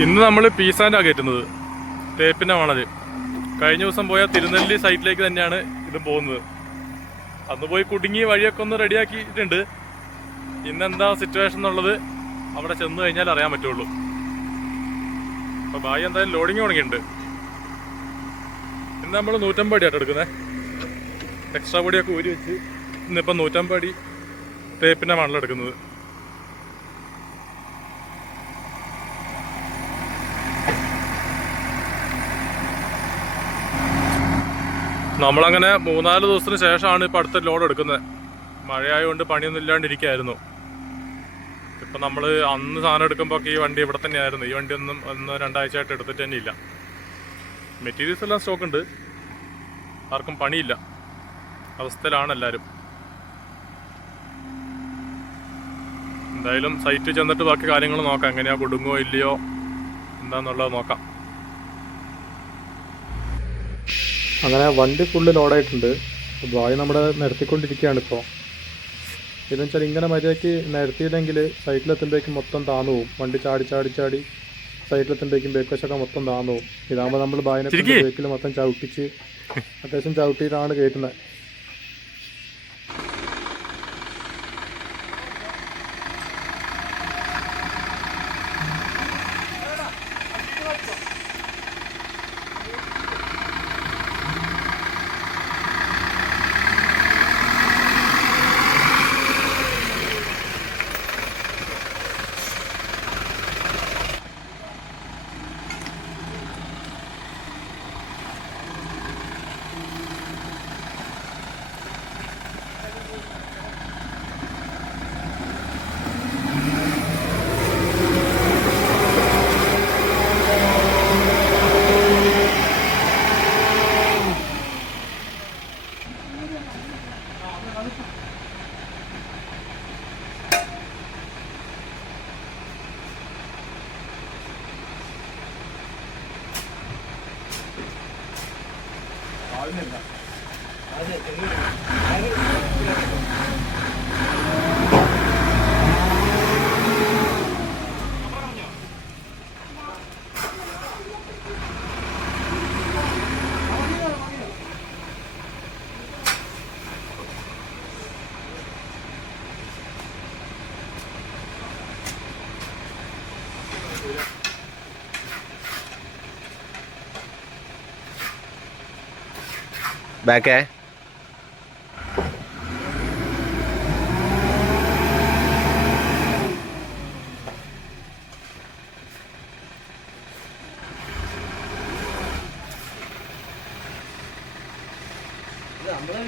ഇന്ന് നമ്മൾ പീസാൻഡാണ് കയറ്റുന്നത്, തേപ്പിൻ്റെ മണല്. കഴിഞ്ഞ ദിവസം പോയ തിരുനെല്ലി സൈറ്റിലേക്ക് തന്നെയാണ് ഇത് പോകുന്നത്. അന്ന് പോയി കുടുങ്ങി വഴിയൊക്കെ ഒന്ന് റെഡിയാക്കിയിട്ടുണ്ട്. ഇന്നെന്താ സിറ്റുവേഷൻ എന്നുള്ളത് അവിടെ ചെന്ന് കഴിഞ്ഞാൽ അറിയാൻ പറ്റുള്ളൂ. അപ്പോൾ ബായി എന്തായാലും ലോഡിങ് തുടങ്ങിയിട്ടുണ്ട്. ഇന്ന് നമ്മൾ 150 അടിയാട്ടോ എടുക്കുന്നത്. എക്സ്ട്രാ പൊടിയൊക്കെ ഊരി വെച്ച് ഇന്നിപ്പം 150 അടി തേപ്പിൻ്റെ മണലെടുക്കുന്നത്. നമ്മളങ്ങനെ 3-4 ദിവസത്തിന് ശേഷമാണ് ഇപ്പം അടുത്ത ലോഡ് എടുക്കുന്നത്. മഴയായതുകൊണ്ട് പണിയൊന്നും ഇല്ലാണ്ടിരിക്കുകയായിരുന്നു. ഇപ്പം നമ്മൾ അന്ന് സാധനം എടുക്കുമ്പോൾ ഈ വണ്ടി ഇവിടെ തന്നെയായിരുന്നു. ഈ വണ്ടി ഒന്നും 1-2 ആഴ്ചയായിട്ട് എടുത്തിട്ട് തന്നെ ഇല്ല. മെറ്റീരിയൽസ് എല്ലാം സ്റ്റോക്ക് ഉണ്ട്, ആർക്കും പണിയില്ല അവസ്ഥയിലാണ് എല്ലാവരും. എന്തായാലും സൈറ്റ് ചെന്നിട്ട് ബാക്കി കാര്യങ്ങൾ നോക്കാം, എങ്ങനെയാ കൊടുങ്ങോ ഇല്ലയോ എന്താന്നുള്ളത് നോക്കാം. അങ്ങനെ വണ്ടി ഫുള്ള് ലോഡായിട്ടുണ്ട്. ബായി നമ്മുടെ നിരത്തിക്കൊണ്ടിരിക്കുകയാണ് ഇപ്പോൾ. ഇതെന്ന് വെച്ചാൽ ഇങ്ങനെ മര്യാദയ്ക്ക് നിരത്തിയില്ലെങ്കിൽ സൈറ്റിലെത്തുമ്പോഴേക്കും മൊത്തം താന്നു പോകും. വണ്ടി ചാടി ചാടി ചാടി സൈറ്റിലെത്തുമ്പോഴേക്കും ബേക്ക് വശമൊക്കെ മൊത്തം താന്നു പോകും. ഇതാകുമ്പോൾ നമ്മൾ ബായിനെ ബേക്കിൽ മൊത്തം ചവിട്ടിച്ച് അത്യാവശ്യം ചവിട്ടിയിട്ടാണ് കയറ്റുന്നത്. बैक है നമ്മളെ